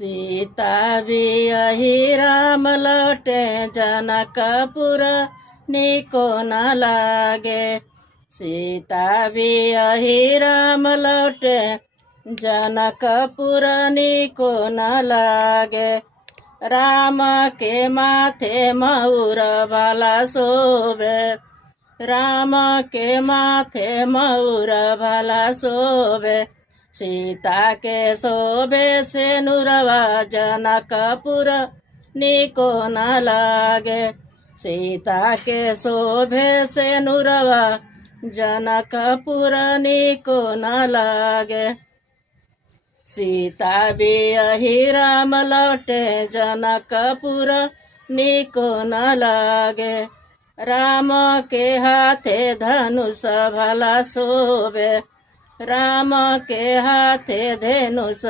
सीता बियही राम लौटे जनकपुर निको न लागे। सीता बियही राम लौटे जनकपुर निको न लागे। राम के माथे मयूर भाला शोभे। राम के माथे मयूर भाला शोभे। सीता के शोभे से नुरवा जनकपुर निको न लागे। सीता के शोभे से नुरवा जनकपुर निको न लागे। सीता बियही राम लौटे जनकपुर निको न लागे। राम के हाथे धनुष भाला शोभे। राम के हाथे धनुष